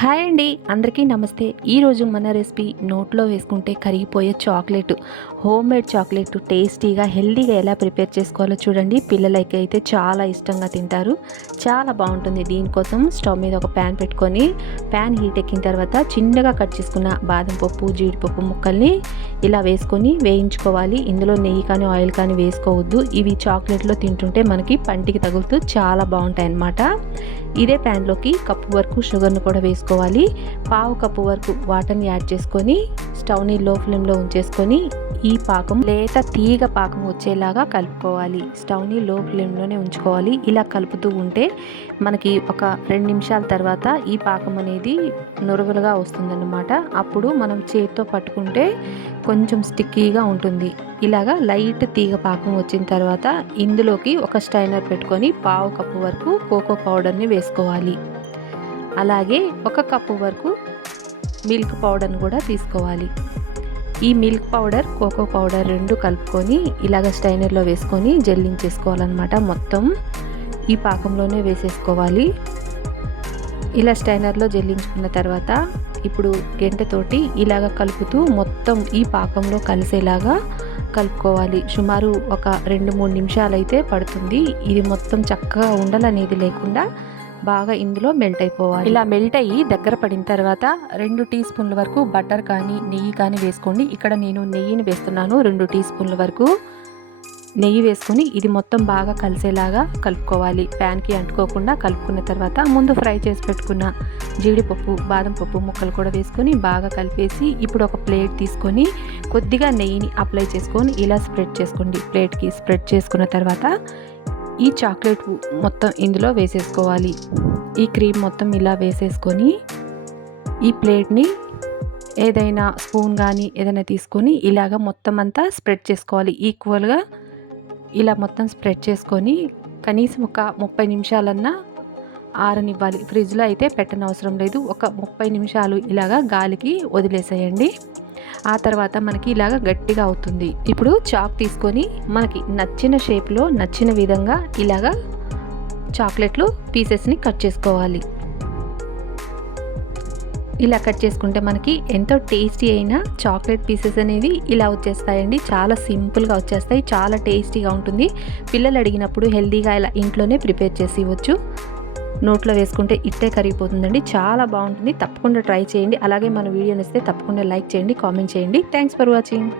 Hi అండి. అందరికీ నమస్తే. ఈరోజు మన రెసిపీ నోట్లో వేసుకుంటే కరిగిపోయే చాక్లెట్. హోమ్ మేడ్ చాక్లెట్ టేస్టీగా హెల్దీగా ఎలా ప్రిపేర్ చేసుకోవాలో చూడండి. పిల్లలకి అయితే చాలా ఇష్టంగా తింటారు. చాలా బాగుంటుంది. దీనికోసం స్టవ్ మీద ఒక ప్యాన్ పెట్టుకొని ప్యాన్ హీట్ ఎక్కిన తర్వాత చిన్నగా కట్ చేసుకున్న బాదం పప్పు జీడిపప్పు ముక్కల్ని ఇలా వేసుకొని వేయించుకోవాలి. ఇందులో నెయ్యి కానీ ఆయిల్ కానీ వేసుకోవద్దు. ఇవి చాక్లెట్లో తింటుంటే మనకి పంటికి తగులుతూ చాలా బాగుంటాయి అన్నమాట ఇదే ప్యాన్లోకి కప్పు వరకు షుగర్ను కూడా వేసుకోవాలి. పావు కప్పు వరకు వాటర్ని యాడ్ చేసుకొని స్టవ్ని లో ఫ్లేమ్లో ఉంచేసుకొని ఈ పాకం లేత తీగ పాకం వచ్చేలాగా కలుపుకోవాలి. స్టవ్ని లో ఫ్లేమ్లోనే ఉంచుకోవాలి. ఇలా కలుపుతూ ఉంటే మనకి ఒక రెండు నిమిషాల తర్వాత ఈ పాకం అనేది నురుగులుగా వస్తుందన్నమాట. అప్పుడు మనం చేతితో పట్టుకుంటే కొంచెం స్టిక్కీగా ఉంటుంది. ఇలాగా లైట్ తీగ పాకం వచ్చిన తర్వాత ఇందులోకి ఒక స్టైనర్ పెట్టుకొని పావు కప్పు వరకు కోకో పౌడర్ని వేసుకోవాలి. అలాగే ఒక కప్పు వరకు మిల్క్ పౌడర్ని కూడా తీసుకోవాలి. ఈ మిల్క్ పౌడర్ కోకో పౌడర్ రెండు కలుపుకొని ఇలాగ స్టైనర్లో వేసుకొని జల్లించేసుకోవాలన్నమాట మొత్తం. ఈ పాకంలోనే వేసేసుకోవాలి. ఇలా స్టైనర్లో జల్లించుకున్న తర్వాత ఇప్పుడు గంటతోటి ఇలాగ కలుపుతూ మొత్తం ఈ పాకంలో కలిసేలాగా కలుపుకోవాలి. సుమారు ఒక రెండు మూడు నిమిషాలు అయితే పడుతుంది. ఇది మొత్తం చక్కగా ఉండలనేది లేకుండా బాగా ఇందులో మెల్ట్ అయిపోవాలి. ఇలా మెల్ట్ అయ్యి దగ్గర పడిన తర్వాత రెండు టీ స్పూన్ల వరకు బటర్ కానీ నెయ్యి కానీ వేసుకోండి. ఇక్కడ నేను నెయ్యిని వేస్తున్నాను. రెండు టీ స్పూన్ల వరకు నెయ్యి వేసుకుని ఇది మొత్తం బాగా కలిసేలాగా కలుపుకోవాలి. ప్యాన్కి అంటుకోకుండా కలుపుకున్న తర్వాత ముందు ఫ్రై చేసి పెట్టుకున్న జీడిపప్పు బాదం పప్పు ముక్కలు కూడా వేసుకొని బాగా కలిపేసి ఇప్పుడు ఒక ప్లేట్ తీసుకొని కొద్దిగా నెయ్యిని అప్లై చేసుకొని ఇలా స్ప్రెడ్ చేసుకోండి. ప్లేట్కి స్ప్రెడ్ చేసుకున్న తర్వాత ఈ చాక్లెట్ మొత్తం ఇందులో వేసేసుకోవాలి. ఈ క్రీమ్ మొత్తం ఇలా వేసేసుకొని ఈ ప్లేట్ని ఏదైనా స్పూన్ కానీ ఏదైనా తీసుకొని ఇలాగ మొత్తం అంతా స్ప్రెడ్ చేసుకోవాలి. ఈక్వల్గా ఇలా మొత్తం స్ప్రెడ్ చేసుకొని కనీసం ఒక ముప్పై నిమిషాలన్నా ఆరనివ్వాలి. ఫ్రిడ్జ్లో అయితే పెట్టనవసరం లేదు. ఒక ముప్పై నిమిషాలు ఇలాగా గాలికి వదిలేసేయండి. ఆ తర్వాత మనకి ఇలాగ గట్టిగా అవుతుంది. ఇప్పుడు చాక్ తీసుకొని మనకి నచ్చిన షేప్లో నచ్చిన విధంగా ఇలాగా చాక్లెట్లు పీసెస్ని కట్ చేసుకోవాలి. ఇలా కట్ చేసుకుంటే మనకి ఎంతో టేస్టీ అయిన చాక్లెట్ పీసెస్ అనేది ఇలా వచ్చేస్తాయండి. చాలా సింపుల్గా వచ్చేస్తాయి. చాలా టేస్టీగా ఉంటుంది. పిల్లలు అడిగినప్పుడు హెల్తీగా ఇలా ఇంట్లోనే ప్రిపేర్ చేసి ఇవ్వచ్చు. నోట్లో వేసుకుంటే ఇట్టే కరిగిపోతుందండి. చాలా బాగుంటుంది. తప్పకుండా ట్రై చేయండి. అలాగే మన వీడియో ఇస్తే తప్పకుండా లైక్ చేయండి కామెంట్ చేయండి. Thanks for watching